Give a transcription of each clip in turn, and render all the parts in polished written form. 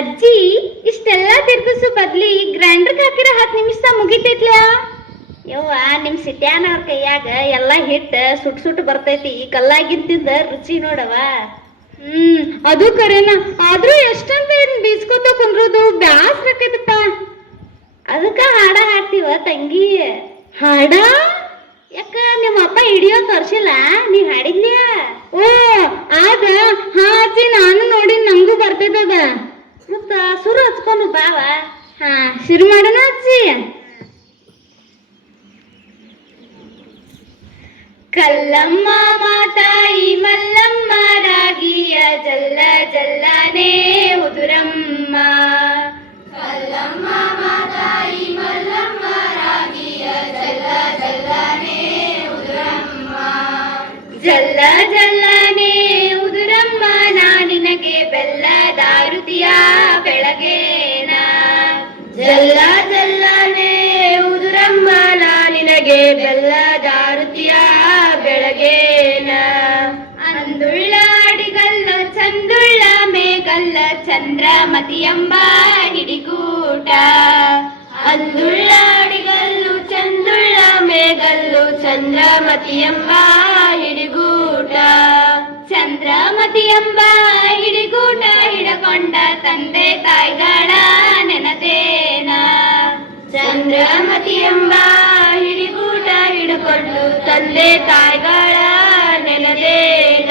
ಅಜ್ಜಿ ಇಷ್ಟೆಲ್ಲ ತಿರ್ಗಿಸು ಬದ್ಲಿ ಗ್ರೈಂಡರ್ಗೆ ಹಾಕಿರ 10 ನಿಮಿಷ ಮುಗಿತೈತ್ಲ. ಯವ್ವ ನಿಮ್ ಸಿಟ್ಯಾನವ್ರ ಕೈಯಾಗ ಎಲ್ಲಾ ಹಿಟ್ಟು ಸುಟ್ ಸುಟ್ಟು ಬರ್ತೈತಿ, ಕಲ್ಲಾಗಿಂತಿಂದ ರುಚಿ ನೋಡವ. ಅದು ಕರೆನ. ಆದ್ರೂ ಎಷ್ಟಂತ ಬೀಸ್ಕೊತ ಕುಂದ್ರೋದು ಬ್ಯಾಸ್ರ ಆಕೈತಪ್ಪ. ಅದಕ್ಕ ಹಾಡ ಹಾಡ್ತೀವ ತಂಗಿ. ಹಾಡ? ಯಾಕ ನಿಮ್ಮ ಅಪ್ಪ ಹಿಡಿಯೋ ತೋರ್ಸಿಲ್ಲ, ನೀ ಹಾಡಿದ್ನ್ಯಾ? ಓ ಆದ. ಹಾ ಅಜ್ಜಿ, ನಾನು ನೋಡಿ ನಂಗೂ ಬರ್ತೈತದ. ಮತ್ತ ಸುರು ಹಚ್ಕೊಂಡು ಬಾವ. ಹಾ ಶುರು ಮಾಡೋಣ ಅಜ್ಜಿ. ಕಲ್ಲಮ್ಮ ಮಾತಾಯಿ ಮಲ್ಲಮ್ಮ ರಾಗಿಯ ಜಲ್ಲ ಜಲ್ಲನೆ ಉದುರಮ್ಮ. ಕಲ್ಲಮ್ಮ ಮಾತಾಯಿ ಮಲ್ಲಮ್ಮ ರಾಗಿಯ ಜಲ್ಲ ಜಲ್ಲನೆ ಉದುರಮ್ಮ. ಜಲ್ಲ ಜಲ್ಲನೆ ಉದುರಮ್ಮ ನಾ ನಿನಗೆ ಬೆಲ್ಲದ ರುಚಿಯ ಬೆಳಗೇನ. ಜಲ್ಲ ಜಲ್ಲನೆ ಉದುರಮ್ಮ ನಾ ನಿನಗೆ ಬೆಲ್ಲದ ರುಚಿಯ ಬೆಳಗೇನ. ಅಂದುಳ್ಳ ಅಡಿಗಲ್ಲ ಚಂದುಳ್ಳ ಮೇಗಲ್ಲ ಚಂದ್ರಮತಿಯಂಬ ಹಿಡಿಗೂಟ. ಅಂದುಳ್ಳ ಅಡಿಗಲ್ಲು ಚಂದುಳ್ಳ ಮೇಗಲ್ಲು ಚಂದ್ರಮತಿಯಂಬ ಹಿಡಿಗೂಟ. ಚಂದ್ರಮತಿಯಂಬ ಹಿಡಿಗೂಟ ಹಿಡಕೊಂಡ ತಂದೆ ತಾಯಿಗಳ ನೆನದೇನ. ಚಂದ್ರಮತಿಯಂಬ ಹಿಡಿಗೂಟ ಹಿಡ್ಕೊಂಡು ತಂದೆ ತಾಯಿಗಳ ನೆನದೇನ.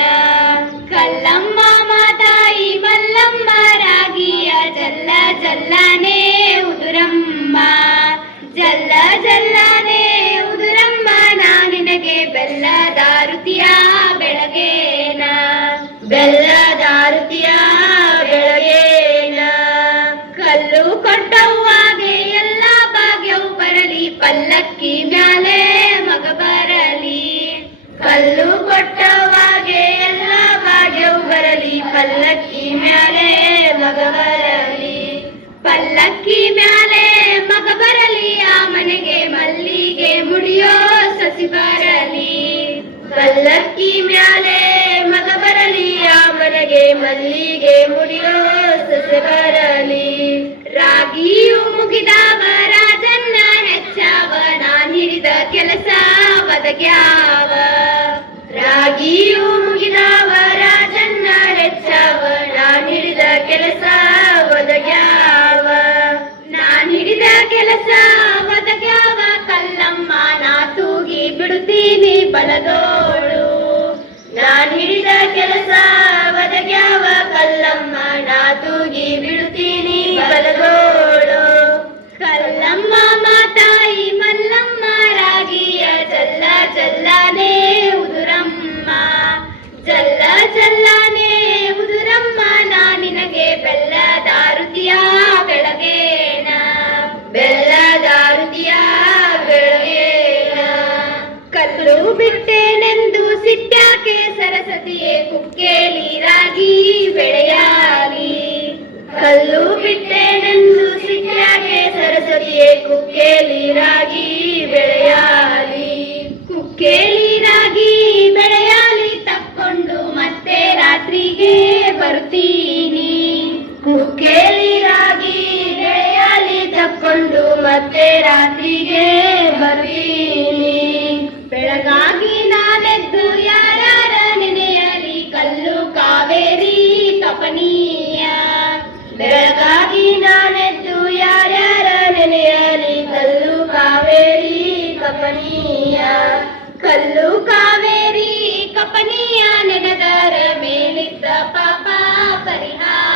ಕಲ್ಲಮ್ಮ ಮಾತಾಯಿ ಮಲ್ಲಮ್ಮ ರಾಗಿಯ ಜಲ್ಲ ಜಲ್ಲನೆ ಉದುರಮ್ಮ. ಜಲ್ಲ ಜಲ್ಲನೆ ಉದುರಮ್ಮ ನಾ ನಿನಗೆ ಬೆಲ್ಲದ ರುಚಿಯ ಬೆಳಗೇನ. ಬೆಲ್ಲದ ರುಚಿಯ ಬೆಳಗೇನ. ಕಲ್ಲು ಕೊಟ್ಟವ್ವಾಗೆ ಎಲ್ಲ ಭಾಗ್ಯವು ಬರಲಿ, ಪಲ್ಲಕ್ಕಿ ಮ್ಯಾಲೆ ಮಗ ಬರಲಿ. ಕಲ್ಲು ಕೊಟ್ಟವಾಗೆ ಎಲ್ಲ ಭಾಗ್ಯವು ಬರಲಿ, ಪಲ್ಲಕ್ಕಿ ಮ್ಯಾಲೆ ಮಗ ಬರಲಿ. ಪಲ್ಲಕ್ಕಿ ಮ್ಯಾಲೆ ಮಗ ಬರಲಿ, ಆ ಮನೆಗೆ ಮಲ್ಲಿಗೆ ಮುಡಿಯೋ ಸಸಿ ಬರಲಿ. ಪಲ್ಲಕ್ಕಿ ಮ್ಯಾಲೆ ಮಗ ಬರಲಿ, ಆ ಮನೆಗೆ ಮಲ್ಲಿಗೆ ಮುಡಿಯೋ ಸಸಿ ಬರಲಿ. ರಾಗಿಯು ಮುಗಿದವ ರಾಜನ್ನ ಹೆಚ್ಚಾವ, ನಾನ್ ಹಿಡಿದ ಕೆಲಸ ಒದಗ್ಯಾವ. ರಾಗಿಯು ಮುಗಿದವ ರಾಜನ್ನ ಹೆಚ್ಚಾವ, ನಾನ್ ಹಿಡಿದ ಕೆಲಸ ಒದಗ್ಯಾವ. ನಾನ್ ಹಿಡಿದ ಕೆಲಸ ಒದಗ್ಯಾವ. ಕಲ್ಲಮ್ಮ ನಾ ತೂಗಿ ಬಿಡುತ್ತೀನಿ ಬಲದೋಳು. ನಾನ್ ಹಿಡಿದ ಕೆಲಸ ಒದಗ್ಯಾವ. ಕಲ್ಲಮ್ಮ ನಾ ತೂಗಿ ಬಿಡುತ್ತೀನಿ ಬಲದೋಳು. ಕಲ್ಲಮ್ಮ ಮಾತಾಯಿ ಮಲ್ಲಮ್ಮ ರಾಗಿಯ ಜಲ್ಲ ಜಲ್ಲನೆ ಉದುರಮ್ಮ. ಜಲ್ಲ ಜಲ್ಲನೆ ಉದುರಮ್ಮ ನಾ ನಿನಗೆ ಬೆಲ್ಲದ ರುಚಿಯ ಬೆಳಗೇನ. ಬೆಲ್ಲದ ರುಚಿಯ ಬೆಳಗೇನ. ಕಲ್ಲು ಬಿಟ್ಟೆನೆಂದು ಸಿಟ್ಟ್ಯಾಕೆ ಸರಸ್ವತಿಯೇ ಕುಕ್ಕೇಲಿ ರಾಗಿ ಬೆಳೆಯಾಲಿ. ಕಲ್ಲು ಬಿಟ್ಟೆನೆಂದು ಸಿಟ್ಟ್ಯಾಕೆ ಸರಸ್ವತಿಯೇ ಕುಕ್ಕೇಲಿ ರಾಗಿ ಬೆಳೆಯಾಲಿ. ಕುಕ್ಕೇಲಿ ರಾಗಿ ಬೆಳೆಯಾಲಿ, ತಕ್ಕೊಂಡು ಮತ್ತೆ ರಾತ್ರಿಗೆ ಬರ್ತೀನಿ. ಕುಕ್ಕೇಲಿ ರಾಗಿ ಬೆಳೆಯಾಲಿ, ತಕ್ಕೊಂಡು ಮತ್ತೆ ರಾತ್ರಿಗೆ ಬರ್ತೀನಿ. ಬೆಳಗಾಗಿ ನಾನೆದ್ದು ಯಾರ ನೆನೆಯಲಿ, ಕಲ್ಲು ಕಾವೇರಿ ಕಪನೀಯ. ಬೆಳಗಾಗಿ ನಾನೆದ್ದು ಯಾರ್ಯಾರ ನೆನೆಯಲಿ, ಕಲ್ಲು ಕಾವೇರಿ ಕಪನೀಯ. ಕಲ್ಲು ಕಾವೇರಿ ಕಪನೀಯ ನೆನೆದರ ಮೇಲಿದ್ದ ಪಾಪ ಪರಿಹಾರ.